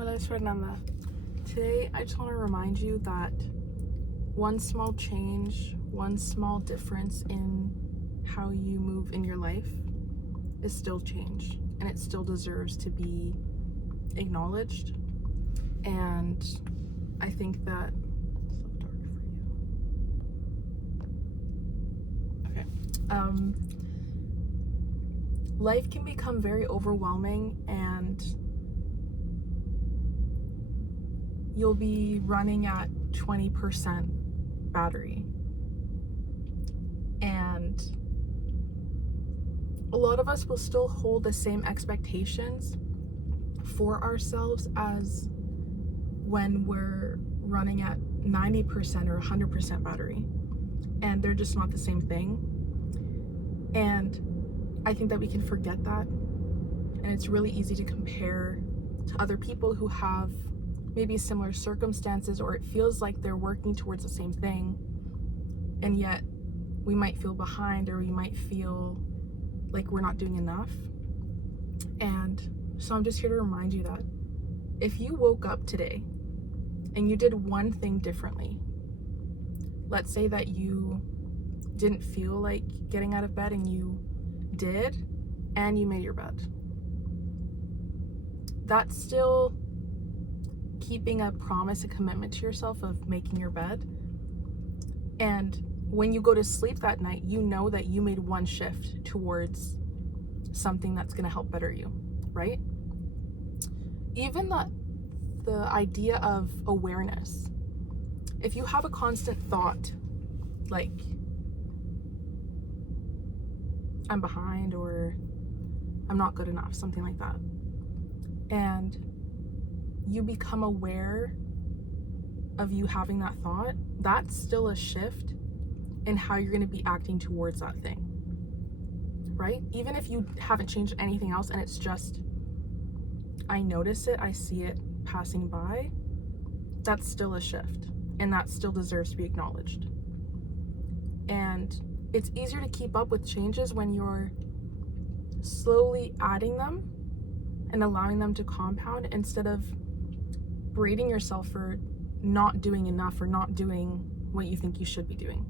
Hola, es Fernanda. Today, I just want to remind you that one small change, one small difference in how you move in your life is still change, and it still deserves to be acknowledged. And I think that it's so dark for you. Okay. Life can become very overwhelming, and you'll be running at 20% battery. And a lot of us will still hold the same expectations for ourselves as when we're running at 90% or 100% battery. And they're just not the same thing. And I think that we can forget that. And it's really easy to compare to other people who have maybe similar circumstances, or it feels like they're working towards the same thing, and yet we might feel behind, or we might feel like we're not doing enough. And so I'm just here to remind you that if you woke up today and you did one thing differently, let's say that you didn't feel like getting out of bed and you did, and you made your bed, that's still keeping a promise, a commitment to yourself of making your bed. And when you go to sleep that night, you know that you made one shift towards something that's going to help better you, right? Even the idea of awareness. If you have a constant thought like, I'm behind, or I'm not good enough, something like that, and you become aware of you having that thought, that's still a shift in how you're going to be acting towards that thing, right? Even if you haven't changed anything else and it's just, I notice it, I see it passing by, that's still a shift, and that still deserves to be acknowledged. And it's easier to keep up with changes when you're slowly adding them and allowing them to compound, instead of berating yourself for not doing enough or not doing what you think you should be doing.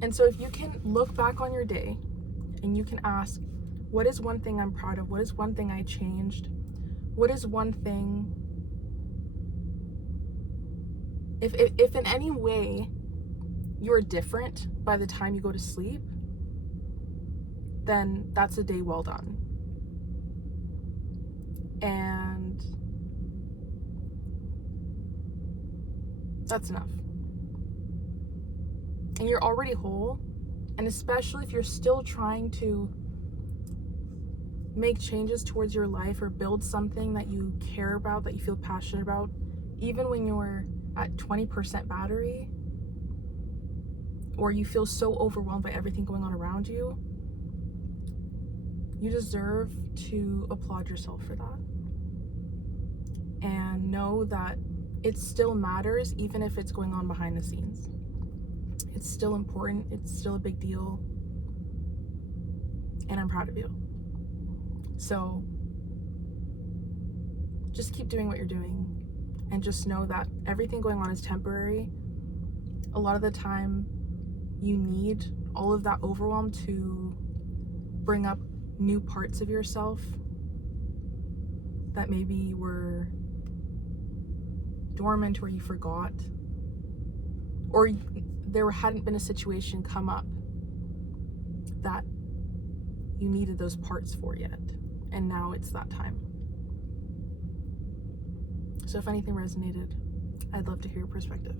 And so if you can look back on your day and you can ask, what is one thing I'm proud of? What is one thing I changed? What is one thing, if in any way you're different by the time you go to sleep, then that's a day well done. And that's enough. And you're already whole. And especially if you're still trying to make changes towards your life or build something that you care about, that you feel passionate about, even when you're at 20% battery, or you feel so overwhelmed by everything going on around you, you deserve to applaud yourself for that. And know that it still matters, even if it's going on behind the scenes. It's still important, it's still a big deal, and I'm proud of you. So just keep doing what you're doing, and just know that everything going on is temporary. A lot of the time, you need all of that overwhelm to bring up new parts of yourself that maybe were dormant, or you forgot, or there hadn't been a situation come up that you needed those parts for yet, and now it's that time. So if anything resonated, I'd love to hear your perspective.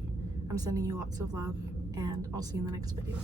I'm sending you lots of love, and I'll see you in the next video.